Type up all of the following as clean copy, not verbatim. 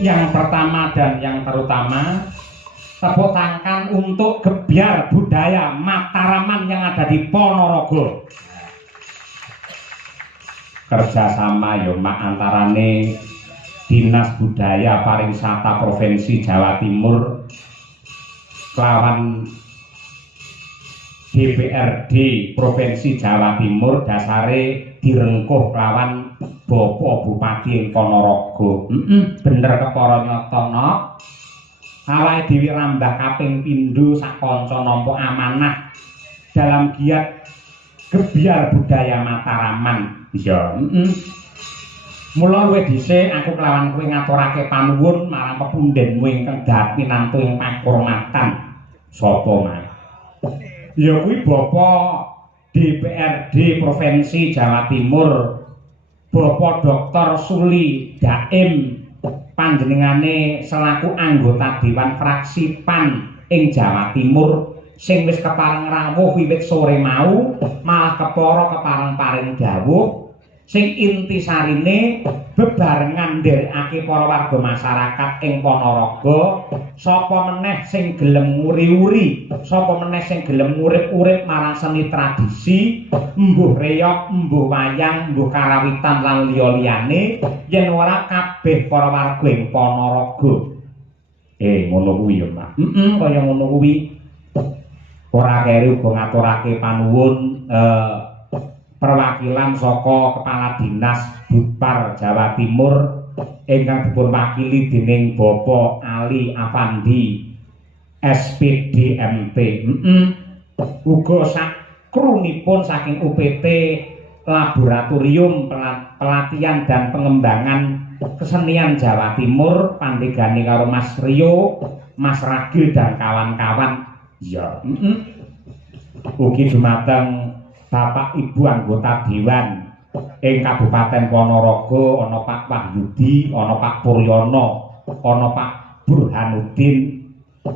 Yang pertama dan yang terutama, tepuk tangan untuk Gebyar Budaya Mataraman yang ada di Ponorogo. Kerjasama yo mak antarane Dinas Budaya Pariwisata Provinsi Jawa Timur kelawan DPRD Provinsi Jawa Timur dasare direngkuh kelawan Bapak Bupati ing Ponorogo. Bener kepara nyatana. Awake dhewe rambah kaping pindho sak kanca nampa amanah dalam giat Gebyar Budaya Mataraman. Iya, Mula luwih dhisik aku kelawan kowe ngaturake panuwun marang pepundhenmu ingkang dhat pinantu ing pakurmatan. Sapa mas? Ya kuwi Bapak DPRD Provinsi Jawa Timur, Bapak Dr. Suli Daim, panjenengane selaku anggota Dewan Fraksi PAN ing Jawa Timur sing wis kepareng rawuh wiwit sore mau, malah kepara kepareng paring dawuh sing intisarine bebarengan nderekake para warga masyarakat ing Ponorogo, sapa meneh sing gelem nguri-uri, sapa meneh sing gelem urip-urip marang seni tradisi, mbuh reog, mbuh wayang, mbuh karawitan lan liya-liyane, yen ora kabeh para warga ing Ponorogo. Ngono kuwi ya, Pak. Kaya ngono kuwi. Ora keri uga ngaturake panuwun perwakilan saka Kepala Dinas Budpar Jawa Timur ingkang dipunwakili dening Bapak Ali Afandi SPD MT. Uga sak krunipun saking UPT Laboratorium Pelatihan dan Pengembangan Kesenian Jawa Timur pandegane karo Mas Rio, Mas Ragil dan kawan-kawan. Ya, ugi dumateng Bapak Ibu anggota Dewan ing Kabupaten Ponorogo, ana Pak Wahyudi, ana Pak Puryono, ana Pak Burhanuddin,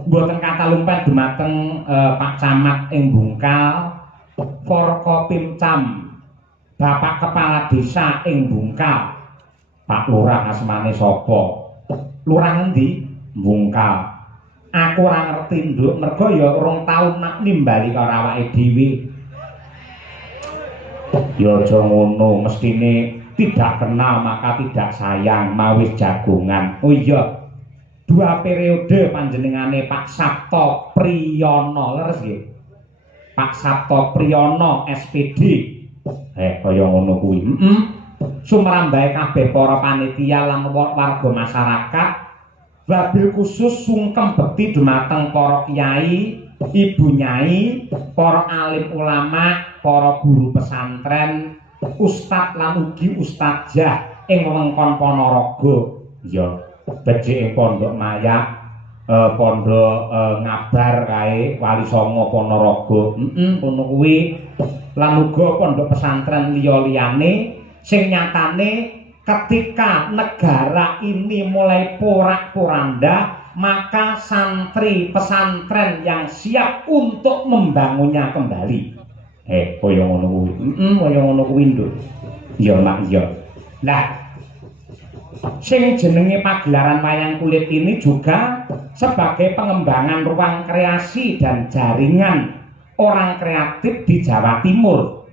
mboten kata lumpen dumateng Pak Camat ing Bungkal, Forkopimcam, Bapak Kepala Desa ing Bungkal, Pak Lurah asmane sapa? Lurah endi? Bungkal. Aku ora ngerti nduk, mergo ya rong taun nak nimbali karo awake dhewe. Ya aja ngono, mestine tidak kenal maka tidak sayang, mawis jagongan. Oh iya, 2 periode panjenengane Pak Sabto Priyono, leres nggih? Pak Sabto Priyono SPD. Kaya ngono kuwi. Sumrambahe kabeh para panitia lan warga masyarakat, wabil khusus sungkem bekti dumateng para kiai, ibu nyai, para alim ulama, para guru pesantren, ustad lan ugi ustadzah ing wewengkon Ponorogo. Ya, becik ing Pondok Maya, Pondok Ngabar kae Wali Songo Ponorogo. Ngono kuwi. Lan uga pondok pesantren liya-liyane sing nyatane ketika negara ini mulai porak-poranda, maka santri pesantren yang siap untuk membangunnya kembali. Kaya ngono kuwi. Kaya ngono kuwi nduk. Ya mak ya. Lah sing jenenge pagelaran wayang kulit ini juga sebagai pengembangan ruang kreasi dan jaringan orang kreatif di Jawa Timur.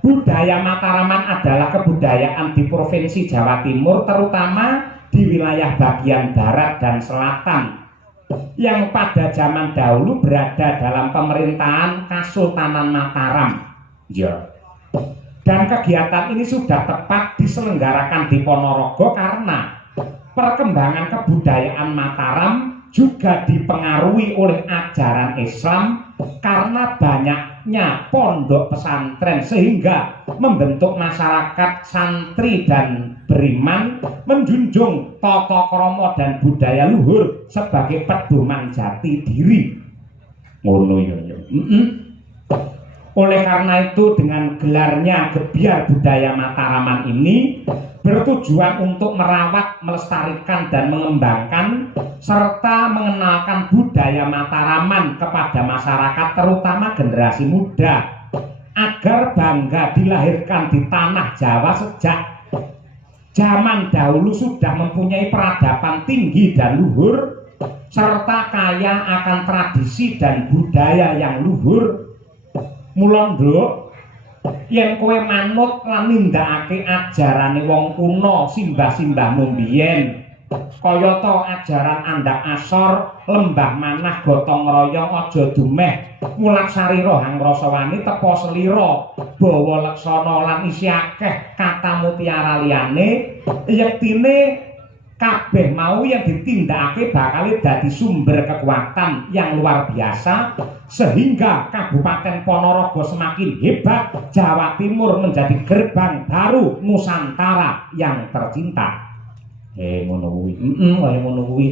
Budaya Mataraman adalah kebudayaan di Provinsi Jawa Timur, terutama di wilayah bagian barat dan selatan yang pada zaman dahulu berada dalam pemerintahan Kesultanan Mataram. Ya. Dan kegiatan ini sudah tepat diselenggarakan di Ponorogo karena perkembangan kebudayaan Mataram juga dipengaruhi oleh ajaran Islam karena banyaknya pondok pesantren sehingga membentuk masyarakat santri dan beriman menjunjung tata krama dan budaya luhur sebagai pedoman jati diri. Ngono ya. Oleh karena itu dengan gelarnya Gebyar Budaya Mataraman ini bertujuan untuk merawat, melestarikan dan mengembangkan serta mengenalkan budaya Mataraman kepada masyarakat terutama generasi muda agar bangga dilahirkan di tanah Jawa sejak zaman dahulu sudah mempunyai peradaban tinggi dan luhur serta kaya akan tradisi dan budaya yang luhur. Mula nduk yen kowe manut lan nindakake ajarane wong kuno simbah-simbahmu mbiyen kaya ta ajaran Andak Asor, Lembah Manah, Gotong Royong, aja dumeh mulat sarira hang rasa wani tepa selira bawa leksana lan isi akeh kata mutiara liyane yektine kabeh mau yang ditindakake bakal dadi sumber kekuatan yang luar biasa sehingga Kabupaten Ponorogo semakin hebat, Jawa Timur menjadi gerbang baru Nusantara yang tercinta. Ngono kuwi. Kaya ngono kuwi.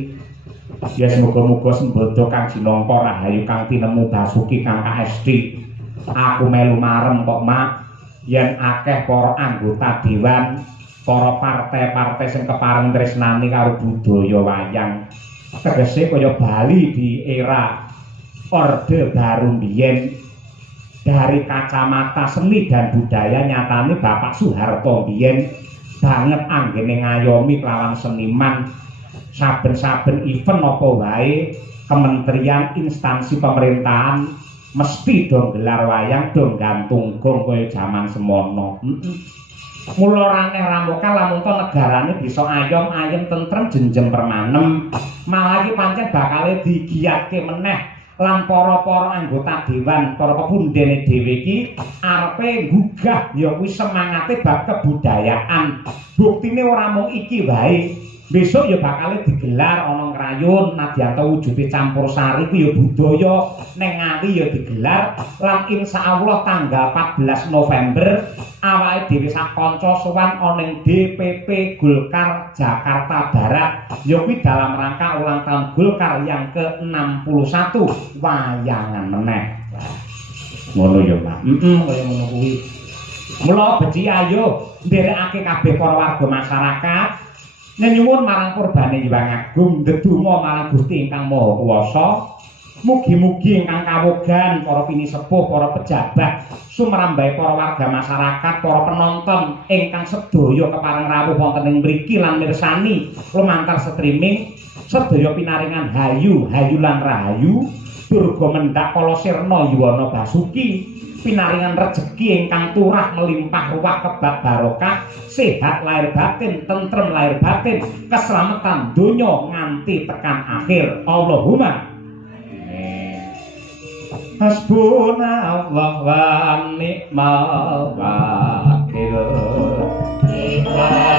Ya semoga-moga sembodo Kang Jinangka rahayu Kang tinemu Basuki Kang KSD. Aku melu marem kok Mak yen akeh para anggota dewan para partai-partai sing kepareng tresnani karo budaya wayang tegese kaya Bali di era Orde Baru mbiyen dari kacamata seni dan budaya nyatane Bapak Soeharto mbiyen banget anggene ngayomi kelawan seniman saben-saben event apa wae kementerian instansi pemerintahan mesti dong gelar wayang dong gantung gong kaya jaman semono. Mula raneh ramokan lamun to negarane bisa ayom-ayem tentrem jenjem permanem malah iki pancen bakal digiyatke meneh lan para-para anggota dewan para pepundhene dhewe iki arepe gugah ya kuwi semangate bab kebudayaan buktine ora mung iki wae besok ya bakal digelar ana ngrayun nadyanto wujude campur sari ku ya budaya ning Ngawi ya digelar lan insyaallah tanggal 14 November awake dhewe sak kanca sowan ana ning DPP Golkar Jakarta Barat ya kuwi dalam rangka ulang tahun Golkar yang ke-61 wayangan meneh. Ngono ya Pak. Kaya ngono kuwi. Mula beci ayo nderekake kabeh para warga masyarakat nyuwun marang Purbane Hyang Agung ndedonga marang Gusti Ingkang Maha Kuwasa mugi-mugi ingkang kawogan para pinisepuh para pejabat sumrambahe para warga masyarakat para penonton ingkang sedaya kepareng rawuh wonten ing mriki lan mirsani lumantar streaming sedaya pinaringan hayu lan rahayu durga mendak kala sirna yuwana Basuki pinaringan rejeki ingkang turah melimpah ruwah kebak barokah sehat lahir batin tentrem lahir batin keselamatan donya nganti tekan akhir Allahumma hasbunallah wa ni'mal wakil Engkang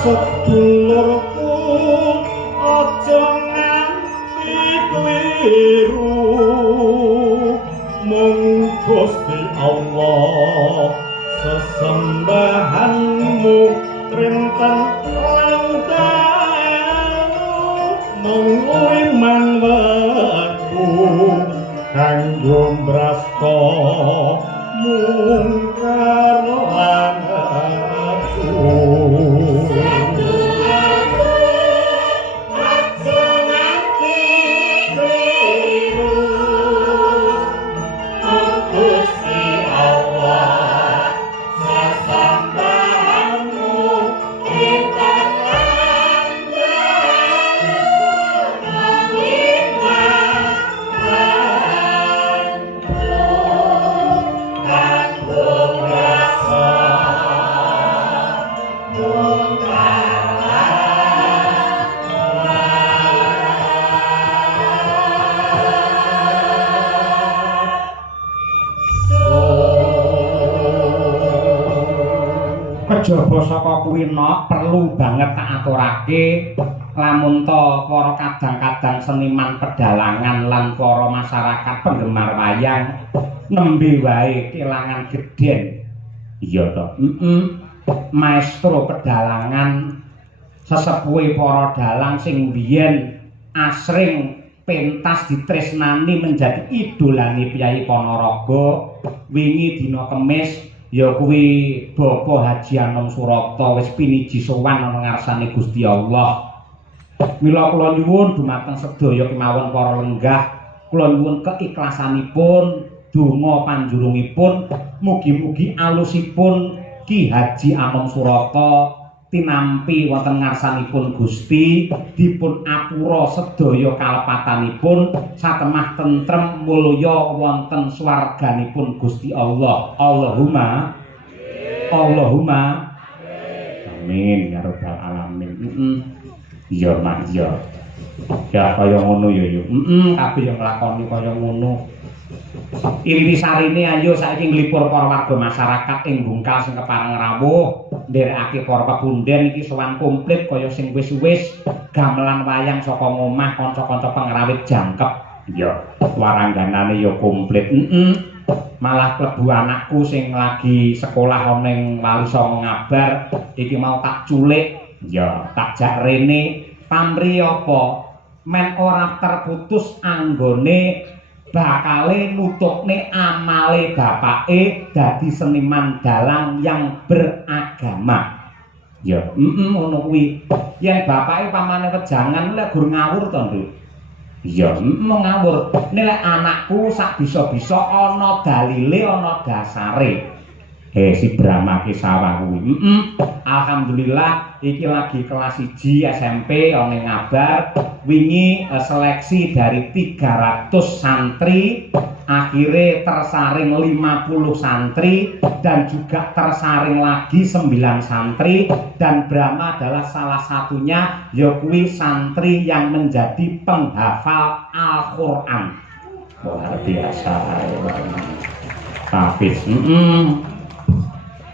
sedulurku aja nganti kliru mung Gusti Allah sesembahanmu rinten langkahmu mung iman weku kanggo mbrasta mung karo anakku. Kejaba saka kuwi perlu banget tak aturake lamun to para kadang-kadang seniman pedalangan lan para masyarakat penggemar wayang nembe wae kelangan gedhen. Iya to. Maestro pedalangan sesepuhe para dalang sing biyen asring pentas ditresnani menjadi idolane Kyai Ponorogo wingi dina Kemis ya kuwi Bapak Haji Anom Surata wis piniji sowan ana ngarsane Gusti Allah. Mila kula nyuwun dumateng sedaya kemawon para lenggah, kula nyuwun keikhlasanipun donga panjurungipun mugi-mugi alusipun Ki Haji Anom Surata tinampi wonten ngarsanipun Gusti dipun apura sedaya kalepatanipun satemah tentrem mulya wonten swarganipun Gusti Allah. Allahumma amin ya rabbal alamin. Iya Mas ya. Ya kaya ngono ya yo. Kabeh yang nglakoni kaya ngono. Intisarine ayo saiki nglipur para warga masyarakat ing Bungkal sing kepareng rawuh nderekake para pepunden iki sowan komplit kaya sing wis-wis gamelan wayang saka ngomah kanca-kanca pengrawit jangkep. Ya, warangganane ya komplit. Malah klebu anakku sing lagi sekolah ning Wali Songo ngabar iki mau tak culik. Ya, tak jak rene pamri apa men ora terputus anggone bakale nutupne amale bapake dadi seniman dalang yang beragama. Ya, ngono kuwi. Yen bapake pamane wejangan lek gur ngawur to, Nduk. Iya, ngawur. Nek anakku sak bisa-bisa ana dalile, ana dasare. Si Brahma ki sawah kuwi. Alhamdulillah iki lagi kelas 1 SMP ana ngabar wingi seleksi dari 300 santri akhirnya tersaring 50 santri dan juga tersaring lagi 9 santri dan Brahma adalah salah satunya yakui santri yang menjadi penghafal Al-Qur'an. Luar biasa. Hafiz.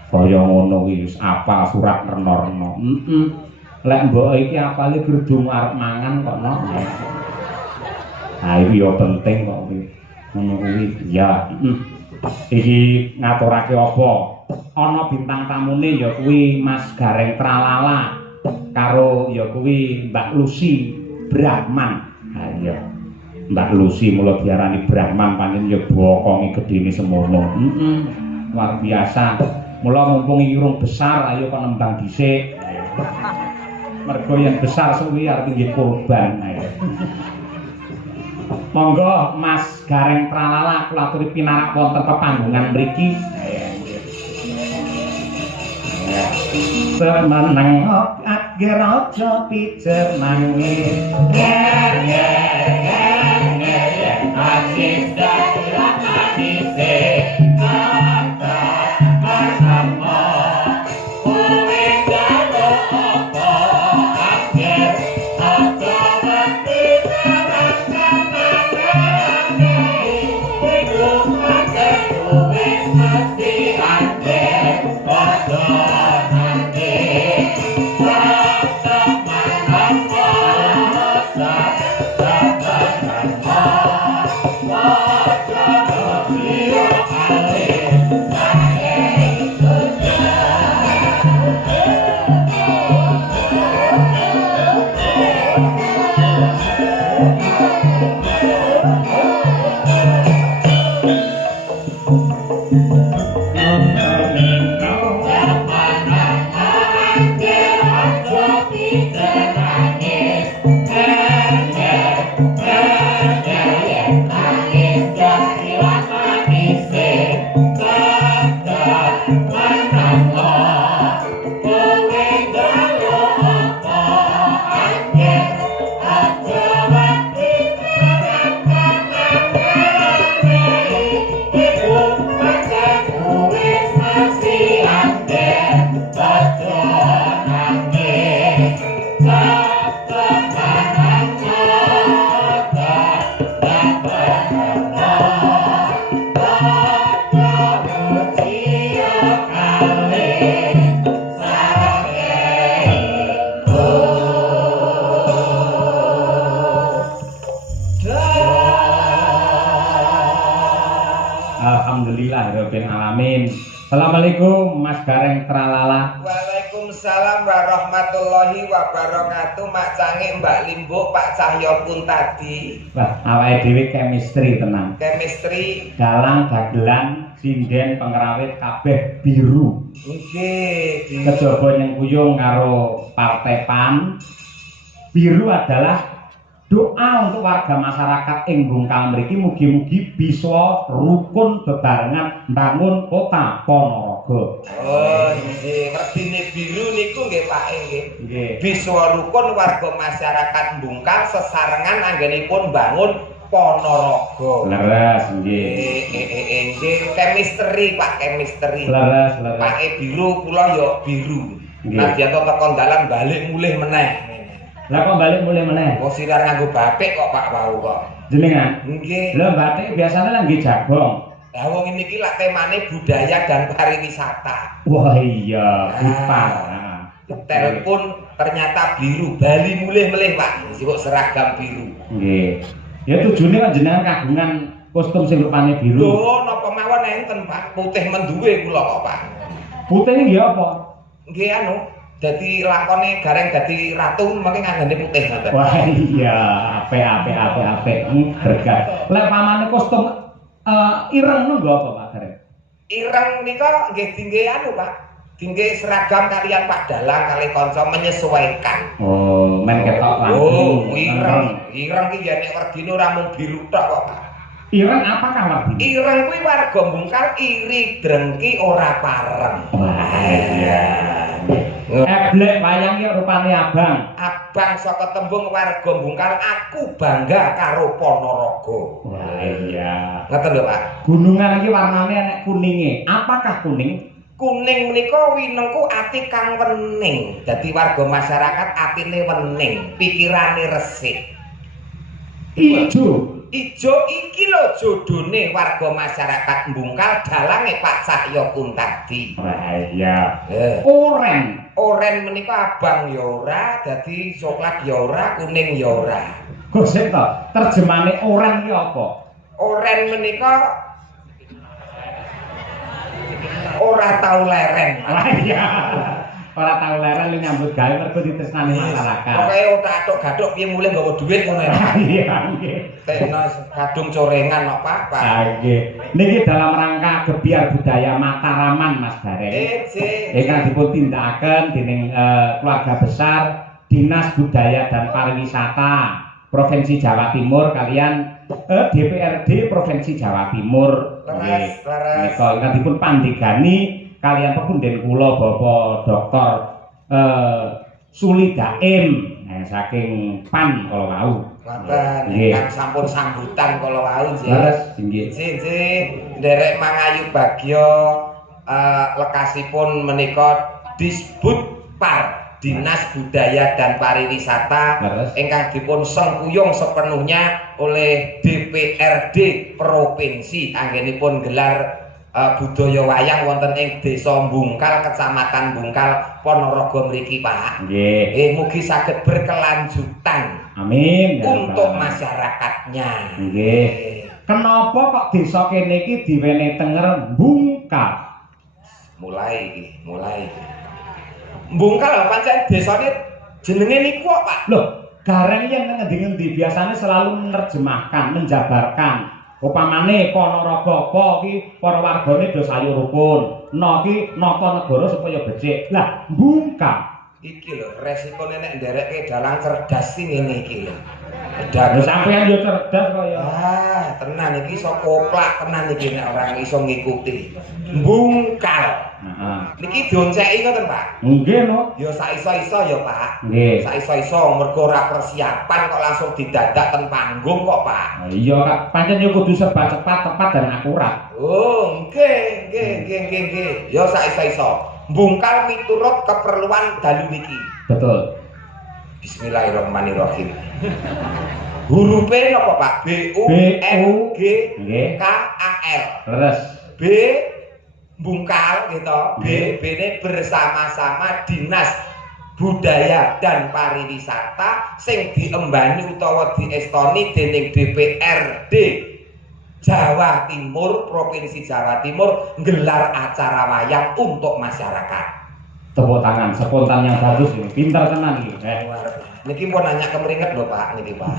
Kaya ngono kuwi wis apal surat rena-rena. Lek mbok iki apale gerdung arep mangan kok no. Ha iki yo penting kok kuwi. Ngono kuwi ya. Iki ngaturake apa? Ana bintang tamune ya kuwi Mas Gareng Tralala karo ya kuwi Mbak Lucy Brahman. Ha iya. Mbak Lucy mula diarani Brahman pancen ya bokonge gedene semono. Luar biasa. Mula mumpung irung besar ayo kok nembang dhisik. Mergo yang besar suwi arep nggih kurban. Monggo Mas Gareng Tralala kula aturi pinarak wonten pepanggungan mriki. Semeneng akhir aja pijer nangis. Assalamualaikum Mas Gareng Tralala. Waalaikumsalam warahmatullahi wabarakatuh. Mak Canggih, Mbak Limbo, Pak Cahyo pun tadi. Wah, awake dhewe chemistry tenang. Chemistry dalang dagelan sinden pengrawit kabeh biru. Nggih, Kejaba nyengkuyung karo Partai PAN. Biru adalah doa untuk warga masyarakat ing Bungkal mriki mugi-mugi bisa rukun bebarengan mbangun kota Ponorogo. Oh nggih, werdine biru niku nggih Pak nggih. Nggih. Bisa rukun warga masyarakat Bungkal sesarengan anggenipun bangun Ponorogo. Leres nggih. Nggih, chemistry Pak, chemistry. Leres. Pake biru kula yo biru. Nggih. Nadyan tekan dalan balik mulih meneh. Lah kok balik mulai meneh? Kok sirar nganggo batik kok Pak wau kok. Jenengan? Nggih. Lah batik biasanya lah nggih jagong. Lah wong niki lak temane budaya dan pariwisata. Wah iya, Bupar. Telepon ternyata biru, Bali mulih melih Pak. Kok seragam biru. Nggih. Ya tujuane kan jenengan kagungan kostum sing rupane biru. Lho napa mawon enten Pak, putih menduwe kula kok Pak. Putih nggih apa? Nggih anu, dadi lakone Gareng dadi ratu mengke nganggane putih ngoten. Wah iya, apik. Berkat. Lek pamane kostum ireng nggo apa Pak Gareng? Ireng nika nggih dingge anu Pak. Dingge seragam kalian Pak Dalang kali kanca menyesuaikan. Oh, men ketok langsung. Oh, Ireng ki yen nek werdine ora mung biru tok kok, Pak. Ireng apakah werdine? Ireng kuwi warga Bungkal iri drengki ora pareng. Wah, iya. Eblek wayang ki rupane abang. Abang saka tembung warga Bungkal aku bangga karo Ponorogo. Wah, iya. Ngoten lho, Pak. Gunungan iki warnane enek kuninge. Apakah kuning? Kuning menika winengku ati kang wening. Dadi warga masyarakat atine wening, pikirane resik. Ijo. Ijo iki lho jodone warga masyarakat Bungkal dalange Pak Cahyo Kuntadi. Wah, iya. Eh. Oren. Oren menika abang ya ora, dadi coklat ya ora, kuning ya ora. Gosek to, terjemane oren ki apa? Oren menika ora tau leren. Wah, iya. Ora tau leren lu nyambut gawe mergo ditresnani masyarakat. Pokoke otak-atok gathuk piye mulih nggawa dhuwit ngono ya. Iya, nggih. Tekno kadung corengan kok Pak. Nggih. Niki dalam rangka gebiar budaya Mataraman Mas Bareng. Ingkang dipun tindakaken dening keluarga besar Dinas Budaya dan Pariwisata Provinsi Jawa Timur kalian DPRD Provinsi Jawa Timur. Leres. Menika ingkang dipun pandegani kalian pepunden kula Bapak Dr. Suli Daim saking PAN kala wau. Ngoten, ingkang sampun sambutan kala wau nggih. Leres nggih. Nggih, nderek Mangayu Bagyo lekasipun menika Disbudpar Dinas Budaya dan Pariwisata ingkang dipun sengkuyung sepenuhnya oleh DPRD Provinsi anggenipun gelar budaya wayang wonten ing Desa Bungkal, Kecamatan Bungkal, Ponorogo mriki, Pak. Nggih. Mugi saged berkelanjutan. Amin. Untuk masyarakatnya. Nggih. Kenapa kok desa kene iki diwene tenger Bungkal? Mulai. Bungkal pancen desane jenenge niku kok, Pak. Loh, gareng yen ngendi-endi biasanya selalu menerjemahkan, menjabarkan. Upamane Ponorogo apa iki para wargane do sayu rukun. No ki nata negara supaya becik. Lah, Bungkal iki lho resikone nek nderekke dalang cerdas sing ngene iki lho. Lha sampeyan yo cerdas kok ya. Tenan iki iso koplak tenan iki nek ora iso ngikuti. Bungkal. Heeh. Niki dionceki ngoten, Pak. Nggih, no. Ya saiso-iso ya, Pak. Nggih. Saiso-iso mergo ora persiapan kok langsung didadak ten panggung kok, Pak. Iya, Kak. Pancen yo kudu serba cepat, tepat dan akurat. Oh, nggih. Ya saiso-iso. Bungkal miturut keperluan dalu niki. Betul. Bismillahirrahmanirrahim. Hurufe napa, Pak? B U N G K A L. Terus B Bungkal gitu. B ne bersama-sama Dinas Budaya dan Pariwisata sing diembani utawa diestoni dening DPRD Jawa Timur, Provinsi Jawa Timur gelar acara wayang untuk masyarakat. Tepuk tangan, spontan yang bagus ini, pintar tenan ini. Niki pun nanya kemeringet lho Pak, niki Pak.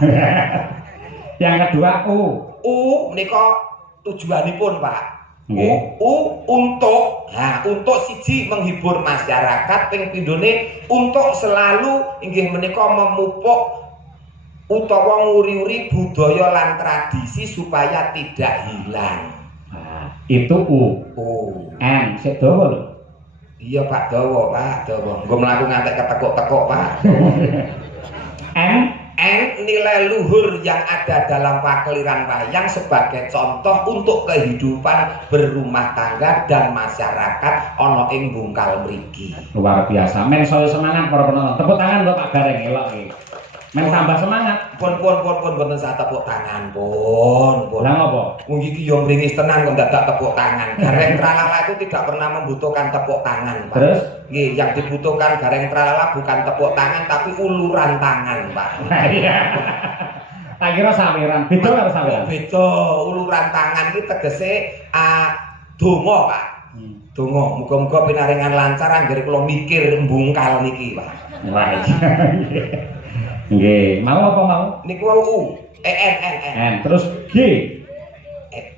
Yang kedua U menika tujuanipun Pak. U untuk, untuk siji menghibur masyarakat, ping pindhone untuk selalu inggih menika memupuk utawa nguri-uri budaya lan tradisi supaya tidak hilang. Itu U. N sik dawa lho. Iya Pak, dawa Pak, dawa. Nggo mlaku ngantek ketekuk-tekuk Pak. N nilai luhur yang ada dalam pakliran wayang sebagai contoh untuk kehidupan berumah tangga dan masyarakat ana ing Bungkal mriki. Luar biasa. Men saya semangat para penonton. Tepuk tangan lho Pak Gareng elok iki. Men tambah semangat. Pun boten sak tepuk tangan, pun. Lah ngopo? Wong iki yo mringis tenan kok dadak tepuk tangan. Gareng tralala itu tidak pernah membutuhkan tepuk tangan, Pak. Terus? Nggih, yang dibutuhkan gareng tralala bukan tepuk tangan tapi uluran tangan, Pak. Iya. Tak kira saweran. Beda karo saweran. Beda. Uluran tangan iki tegese donga, Pak. Donga, muga-muga pinaringan lancar anggere kula mikir Bungkal niki, Pak. Wah. Nggih, mau apa mau? Niku U, N. Terus G.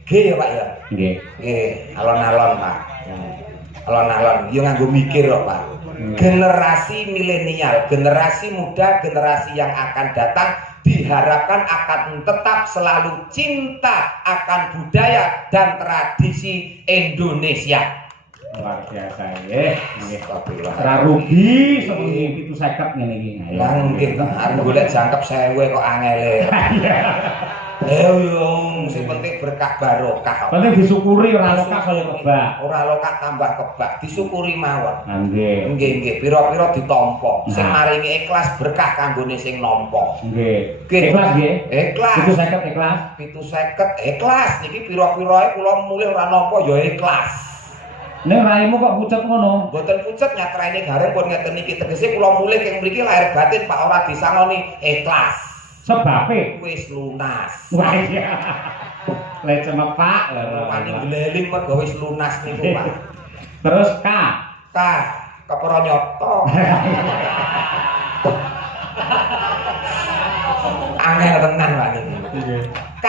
G ya, Pak ya? Nggih. Nggih, alon-alon, Pak. Alon-alon, yo nganggo mikir kok, Pak. generasi milenial, generasi muda, generasi yang akan datang diharapkan akan tetap selalu cinta akan budaya dan tradisi Indonesia. Luar biasa nggih. Nggih. Ora rugi sewengi 750 ngene iki. Lah nggih, arep golek jangkep 1000 kok angele. Sing penting berkah barokah. Penting disyukuri ora lokak kaya kebak. Ora lokak tambah kebak, disyukuri mawon. Nggih. Nggih, pira-pira ditampa. Sing maringi ikhlas berkah kanggone sing nampa. Nggih. Ikhlas nggih? Ikhlas. 750 ikhlas. 750 ikhlas. Niki pira-pirae kula mulih ora nampa ya ikhlas. Nek raimu kok pucet ngono? Mboten pucet nyatraine gareng pun ngeten iki tegese kula mulih keng mriki lahir batin Pak ora disangoni ikhlas. Sebabe Wis lunas. wah iya. Le cemepak Wani gleling mergo wis lunas niku Pak. Terus K. Kepara nyoto. Angel tenan Pak niki. K.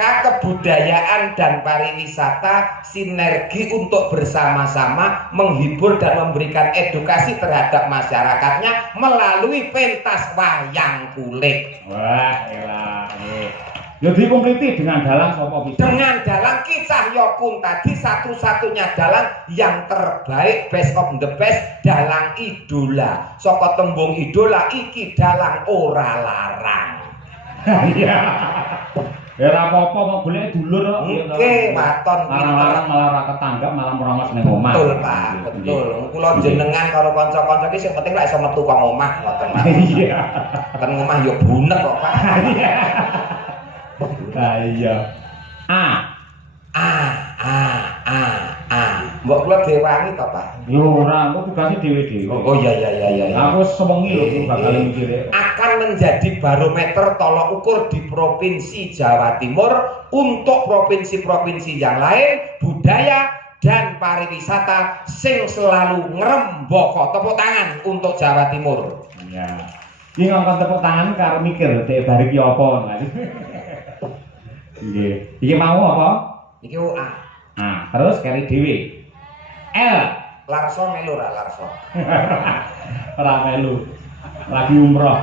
Kebudayaan dan pariwisata sinergi untuk bersama-sama menghibur dan memberikan edukasi terhadap masyarakatnya melalui pentas wayang kulit. Wah, elah. Ya dikompleti dengan dalang sapa bisa? Dengan dalang Ki Cahyokung tadi satu-satunya dalang yang terbaik, best of the best, dalang idola. Saka tembung idola iki dalang ora larang. Iya. Ya ora apa-apa mau golek dulur kok. Nggih, waton larang malah ora ketanggap malah merongos ning omah. Betul, Pak. Betul. Kula jenengan karo kanca-kanca iki sing penting lek iso metu kok omah ngoten, Pak. Iya. Kan omah yo bunek kok, Pak. Iya. Iya. A. Mbok kula dewangi to, Pak? Yo ora, aku tugase dhewe-dhewe. Oh iya. Aku sewengi lho bakal mikire. Akan menjadi barometer tolok ukur di Provinsi Jawa Timur untuk provinsi-provinsi yang lain, budaya dan pariwisata sing selalu ngrembaka. Tepuk tangan untuk Jawa Timur. Iya. Iki ngongkon tepuk tangan karo mikir dhek bar iki apa. Nggih. Iki mau apa? Iki A. Terus kari dhewe. L. Larso melu ra Larso. Ora melu. Lagi umroh.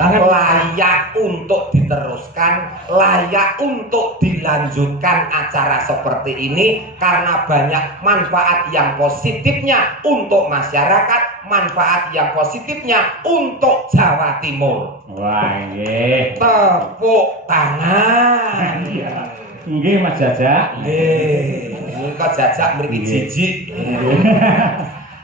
Layak untuk diteruskan, layak untuk dilanjutkan acara seperti ini karena banyak manfaat yang positifnya untuk masyarakat, manfaat yang positifnya untuk Jawa Timur. Wah, nggih. Tepuk tangan. Nggih, Mas Jajak. Nggih. Nika Jajak mriki jijik.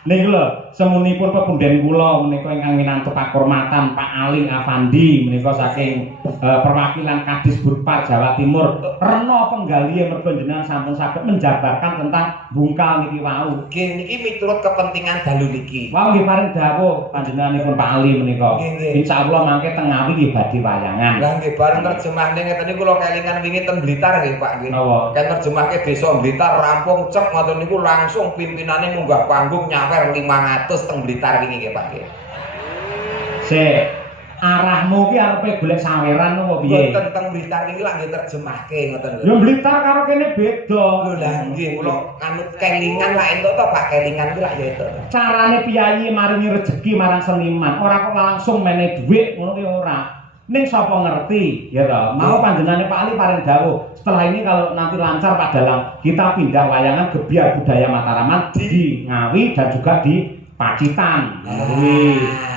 Niku lho, semunipun pepunden kula menika ingkang minangka pakurmatan Pak Ali Afandi menika saking perwakilan Kadis Burpar Jawa Timur. Rena penggalihe mergo jenengan sampun saged menjabarkan tentang bungkal niki wau. Nggih niki miturut kepentingan dalu niki. Wau nggih paring dawuh panjenenganipun Pak Ali menika. Insyaallah mangke teng Ngawi nggih badhe wayangan. Lah nggih bareng terjemahne ngeten niku kula kelingan wingi ten Blitar nggih Pak nggih. Kan terjemahke desa Blitar rampung cek ngoten niku langsung pimpinane munggah panggung nyawer 500 teng Blitar wingi nggih Pak nggih. Sik, arahmu ki arepe golek saweran apa piye? Mboten teng Blitar niki lak nggih terjemahke ngoten lho. Ya Blitar karo kene beda. Lho lah nggih kula anut kelingan lak entuk to Pak kelingan ki lak ya itu. Carane piyayi maringi rejeki marang seniman, ora kok langsung mene dhuwit ngono ki ora. Ning sapa ngerti, ya toh. Mau panjenengane Pak Ali paring dawuh. Setelah ini kalau nanti lancar Pak Dalang, kita pindah wayangan Gebyar Budaya Mataraman di Ngawi dan juga di Pacitan.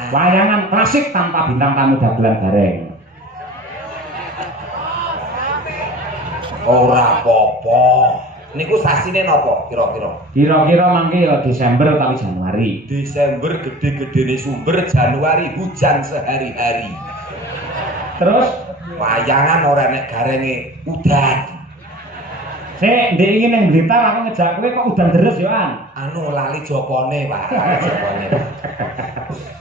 Wayangan klasik tanpa bintang tamu dagelan bareng. Ora apa-apa. Niku sasine napa kira-kira? Kira-kira mangke ya Desember utawi Januari. Desember gede-gedene sumber, Januari hujan sehari-hari. Terus wayangan ora nek garenge udan. Sik, ndek iki ning Blitar aku ngejak kowe kok udan deres yo an. Anu lali jopone, Pak. Jopone.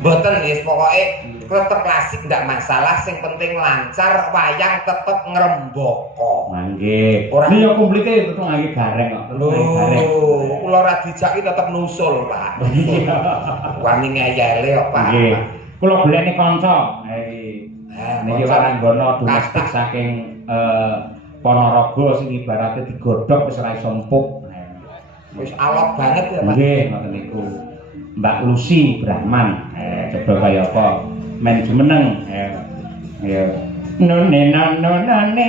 Mboten wis pokoke tetep klasik ndak masalah, sing penting lancar, wayang tetep ngrembaka. Nggih. Ini yo komplite tetep ngangge gareng kok. Lho, kula ora dijaki tetep nusul, Pak. Iya. Wani ngeyele kok, Pak. Nggih. Kula golekne kanca. Niki waranggana domestik saking Ponorogo sing ibaratnya digodhog wis ora iso empuk. Wis alot banget ya, Pak. Nggih, ngoten niku. Mbak Lucy Brahman. Coba kaya apa? Men jumeneng. Ya. None none none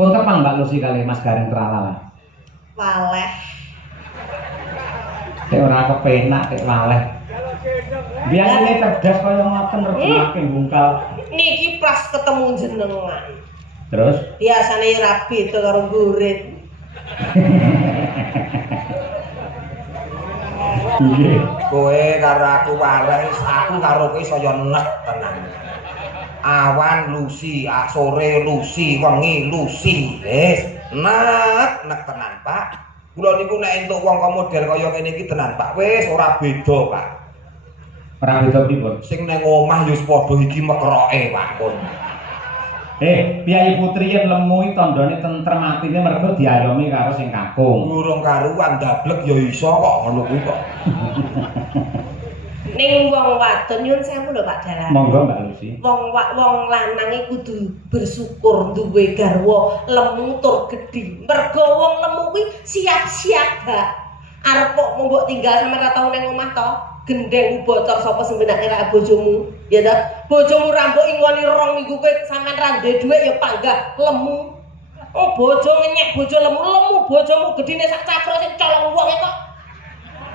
pun tepang Mbak Lucy kali Mas Garing Tralala. Waleh. Nek ora kepenak nek waleh. Biasane cerdas kaya ngoten rejimake bungkal. Niki pas ketemu jenengan. Terus Biasane ora beda karo gurit. nggih. Kowe karo aku waleh, aku karo kowe saya nek tenan. Awan Lucy, sore Lucy, wengi Lucy. Wis, nek tenan, Pak. Kula niku nek entuk wong model kaya ngene iki tenan, Pak. Wis ora beda, Pak. Ora beda pripun? Sing nang omah ya wis padha iki mekroke, Pak. Pun. Piyai Putri yen lemu iki tandane tentrem atine mergo diayomi karo sing kakung. Urung karuan dablek ya iso kok ngono kuwi kok. Ning wong wadon nyun sewu lho Pak Dalan. Monggo Mbak Lucy. Wong lanang iki kudu bersyukur duwe garwa lemu tur gedhi. Mergo wong lemu kuwi siap-siaga. Arep kok mbok tinggal sampe ra tau ning omah to, gendeng bocor sapa sembenake ra bojomu. Ya ta? Bojomu rambuk ingoni 2 minggu kowe sampean ra duwe dhuwit ya panggah lemu. Oh bojo ngenyek bojo lemu bojomu gedine sak cakro sing colong wong kok.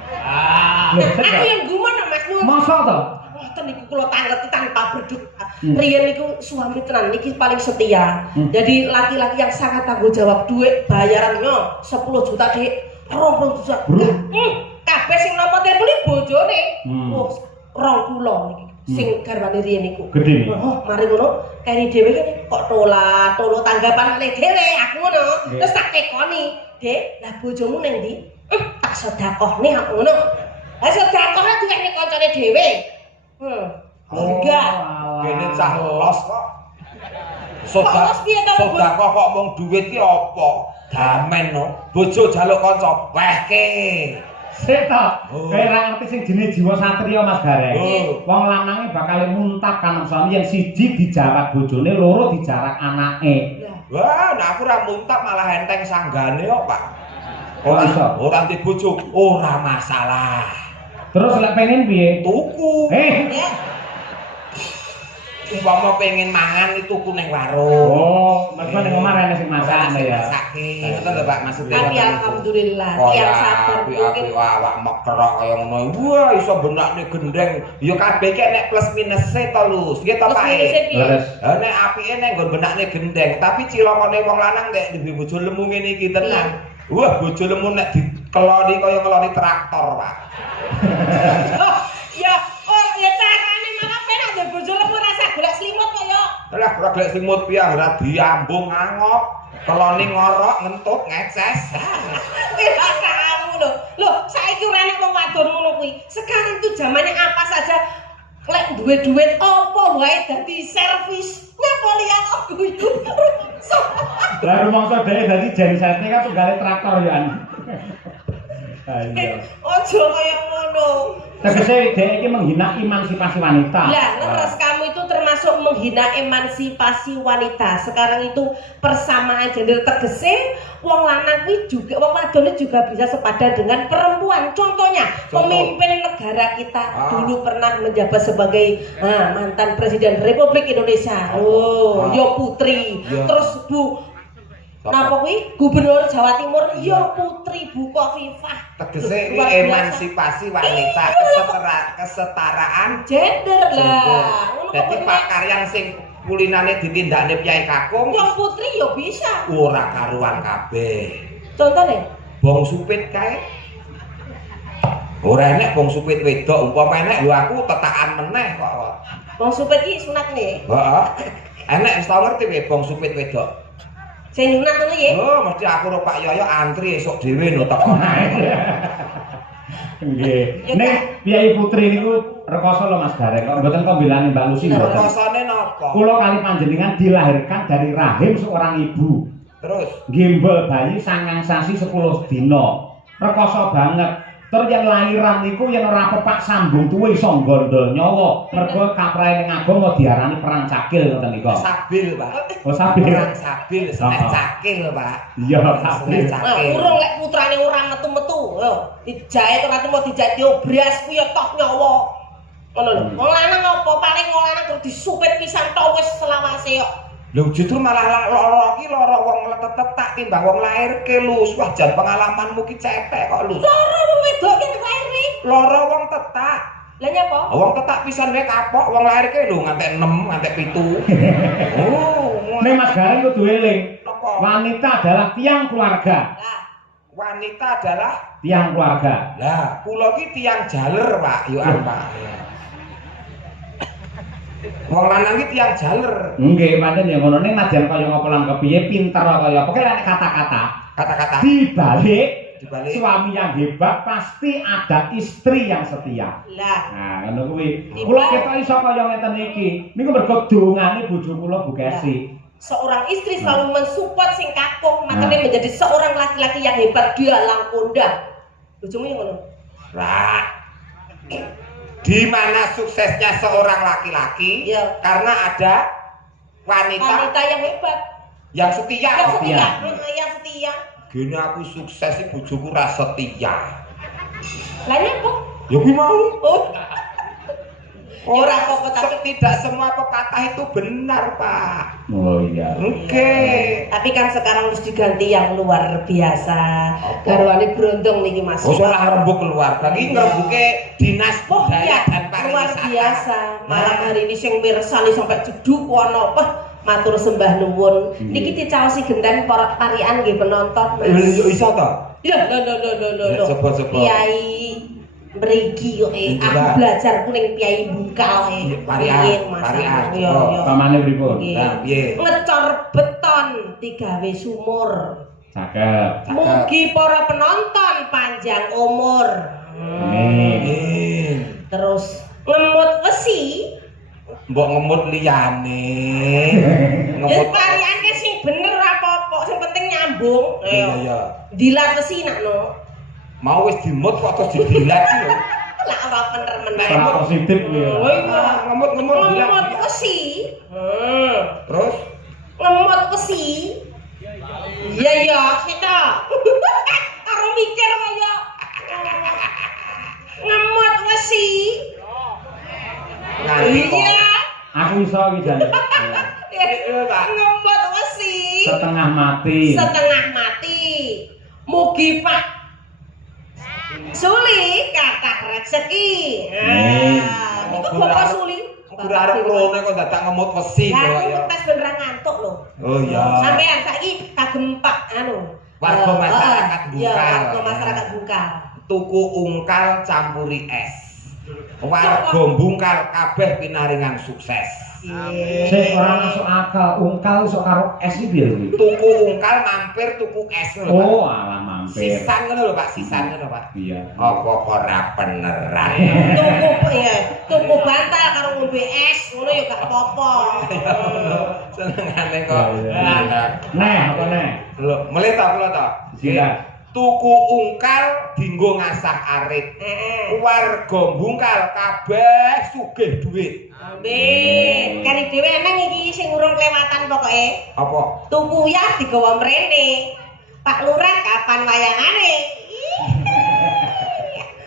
Aku yang gumun Mas Nur. Masa to? Ngoten niku kula tanggeti tanpa berdoa. Riyen niku suami tenan niki paling setia. Jadi laki-laki yang sangat tanggung jawab, duit bayarannya 10 juta Dik, 20 juta. Kabeh sing nampa telepon iki bojone. Oh, 20 niki. Sing garwane riyen niku. Gedhe. Oh, mari ngono, kene dhewe kok tolo tanggapan nek dhewe aku ngono. Terus tak tekoni, "Dik, lah bojomu ning ndi?" Tak sedekahne aku ngono. Lah sedekahne diwehne kancane dhewe. Enggak. Kene cah los kok. Los piye to, Bu? Sedekah kok mung duit ki apa? Damen no. Bojo jaluk kanca, wehke. Sik to. Kowe ora ngerti sing jenenge jiwa satria Mas Gareng. Wong lanange bakal muntak kan suami yang siji dijarak bojone, loro dijarak anake. Wah, nek aku ora muntak malah enteng sanggane kok, Pak. Oh, iso. Ora anti bojo, ora masalah. Terus lek pengen piye? Tuku. Ya. Umpama pengen mangan itu tuku ning warung. Oh, mergo ning omah rene sing masak ya. Masake. Ngoten lho, Pak, maksudnya. Tapi alhamdulillah, yang sabar Api awak mekrok kaya ngono. Wah, iso benakne gendeng. Ya kabeh ki nek plus minus to, Lus. Nggih to, Pak. Terus Nek apike nek nggon benakne gendeng, tapi cilokane wong lanang nek duwe bojo lemu ngene iki tenan. Wah, bojo lemu nek dikeloni kaya ngeloni traktor, Pak. Ya, oh ya carane malah penak ndek bojo lemu rasa golek selimut kok yo. Lah, ora golek semut piye ora diambung angop. Keloni ngorok ngentut ngeces. Kira kamu lho. Loh, saiki ora nek wong wadon ngono kuwi. Sekarang itu zamannya apa saja lek duwe duit apa wae dadi servis. Nyapa liyan kok guyu. lah rumangsa dhewe dadi jensete kan tunggale traktor ya. Ayo. Ojo kaya ngono. Tegese dhek iki menghina emansipasi wanita. Lah, leres kamu itu termasuk menghina emansipasi wanita. Sekarang itu persamaan gender tegese wong lanang kuwi juga wong wadon juga bisa sepadan dengan perempuan. Contohnya, pemimpin negara kita dulu pernah menjabat sebagai mantan Presiden Republik Indonesia. Oh, Yo Putri. Terus Bu napa kuwi Gubernur Jawa Timur ya Putri Bu Khofifah. Tegese emansipasi wanita, kesetaraan gender lah. Dadi pakaryan sing kulinane ditindakne Pyai Kakung. Wong putri ya bisa. Ora karuan kabeh. Contone Bong supit kae. Ora enek bong supit wedok, umpama enek lho aku tetakan meneh kok. Bong supit iki sunat nih. Heeh. Enek wis tau ngerti kowe bong supit wedok. Sing nyunat ngono ya. Oh, mesti aku karo Pak Yoyo antri esuk dhewe no teko nae. Nggih. Ning Piyayi Putri niku rekoso lho Mas Gareng. Kok mboten kok bilani Mbak Lucy mboten. Rekosane napa? Kula kali panjenengan dilahirkan dari rahim seorang ibu. Terus Gimbal bayi 9 sasi 10 dina. Rekoso banget. Terus yang lahiran niku yen ora pepak sambung tuwe iso gondol nyawa. Mergo kaprahe ning agama mau diarani perang cakil ngoten niku. sabil, Pak. Oh sabil. Perang sabil, senes cakil, Pak. Iya, Senes sabil. cakil. Urung lek putrane ora metu-metu. Lho, dijahit ora mau dijahit yo bras ku yo tok nyawa. Ngono lho. Wong lanang apa paling wong lanang terus disupit pisan tok wis selawase kok. Lho justru malah lara iki lara wong letet-tetak timbang wong lairke lho. Wah jan pengalamanmu ki cetek kok lho. Lara wong wedok ki laire. Lara wong tetak. Lah nyapa? Wong tetak pisan wae kapok, wong lairke lho ngantek 6, ngantek 7. Oh, Ning Mas Gareng kudu eling. Napa? Wanita adalah tiang keluarga. Lah, Wanita adalah Tiang keluarga. lah, kula ki tiang jaler, Pak. Yo Pak. Wong lanang ki tiang jaler. Nggih, pancen ya ngono ning nadyan kaya ngapa lan kepiye pinter kaya apa kaya kata-kata. Kata-kata Dibalik dibalik suami yang hebat pasti ada istri yang setia. lah. Nah, ngono kuwi. Kula ketok iso kaya ngeten iki. Niku mergo dongane bojo kula Bu Kesi. Seorang istri selalu mensupport sing kakung, makanya menjadi seorang laki-laki yang hebat dia langkondang. Bojomu yang ngono. Lah. Di mana suksesnya seorang laki-laki? Iya. Karena ada wanita Wanita yang hebat, yang setia. yang kok. setia, Setia. yang setia. Gini aku sukses sih bojoku ra setia. Lah nyapa? Ya kuwi mau. Oh, Ora apa-apa, tapi- tidak semua pepatah itu benar, Pak. Oh iya. Oke. tapi kan sekarang harus diganti yang luar biasa. Apa? Garwane brondong niki Mas. Oh, soal ngrembug keluarga iki ngrembuke dinas Oh budaya iya, dan luar pariwisata. biasa. Malam Nah, hari ini sing mirsani sampai jeduk ana apa? Matur sembah nuwun. Niki dicaosi genten para parian nggih penonton. yo iso to? Ya, lo. Coba-coba. Kiai mriki kok Iya. aku belajar kuning Kiai Bungkal Parian. Yo yo. Pamane pripun? Nggih. Nah, piye? Ngecor beton digawe sumur. Cakep. Mugi para penonton panjang umur. Amin. Terus ngemut besi. Mbok ngemut liyane. Ya Ngemut pariane sing bener apa-apa, sing penting nyambung. Iya, Ayo. iya. Dilat besi nakno. Mau wis dimut kok terus didilat iki lho. Lah ora bener-bener. Ora positif kuwi. Oh iya. Ngemut-ngemut dilat. Ngemut besi. Terus Ngemut besi. Iya ya, kita. Karo mikir kaya ngemut besi. nganti kok. Iya. Aku iso iki jan. Iya, Pak. Ngemut besi. Setengah mati. Setengah mati. Mugi Pak Suli kakak rezeki. Nah, niku Bapak Suli. Ora arep rone kok dadak ngemut besi Lah kok aku ya. tes beneran ngantuk lho. Oh iya. Sampean saiki kagem Pak anu. Warga masyarakat Iya, Bungkal. warga masyarakat Bungkal. Tuku ungkal campuri es. Warga Bungkal kabeh pinaringan sukses. Sik ora masuk akal, ungkal iso karo es iki piye kuwi? Tuku ungkal mampir tuku es lho, Pak. Oh, alah mampir. Sisan ngono lho, Pak, sisan ngono, Pak. Iya. Apa kok ora beneran? Tuku bantal karo ngombe es, ngono ya gak apa-apa. Senengane kok. Iya. Neh, apa neh? Lho, mulai ta kula ta. Silakan. Tuku ungkal dinggo ngasah arit. Warga Bungkal kabeh sugih dhuwit. Amin. Kari dhewe emang iki sing urung kelewatan pokoke. Apa? Tuku ya digawa mrene. Pak Lurah kapan wayangane?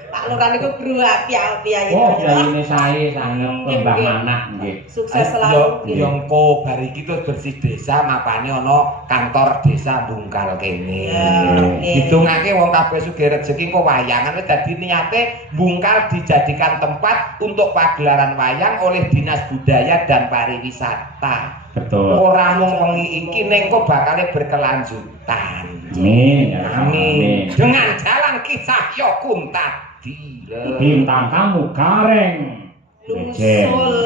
Pak Lurah niku guru api-api ae. Oh, kiyaine sae sanget kembang Nggih. anak nggih. Sukses selalu. Yo engko bar iki terus bersih desa mapane ana kantor desa Bungkal kene. Ya, nggih. Hitungake wong kabeh sugih rezeki kok wayangan wis dadi niate Bungkal dijadikan tempat untuk pagelaran wayang oleh Dinas Budaya dan Pariwisata. Betul. Ora mung wengi iki ning kok bakal berkelanjutan. Amin. Ya, Amin. amin. Dengan jalan kisah Yokun tadi. Bintang tamu Gareng. Legend. Nusul.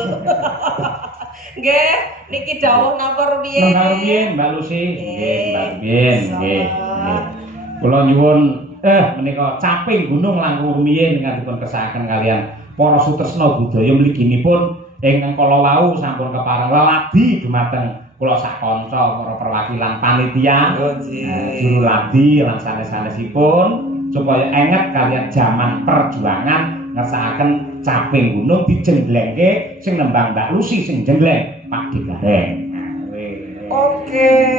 Nggih, niki dawuh napa rumiyin? Nggih, Mbak Lucy. Nggih, Mbak Bien, nggih. Salam. Kula nyuwun menika caping gunung langkung rumiyin ingkang dipun kesakaken kalian para sutresna budaya mliginipun ingkang kala wau sampun kepareng leladi dumateng kula sak kanca para perwakilan panitia juru ladi lan sanes-sanesipun supaya enget kalian jaman perjuangan ngersakaken caping gunung dijengglengke sing nembang Mbak Lusi sing jengleng Pak Digareng. Oke.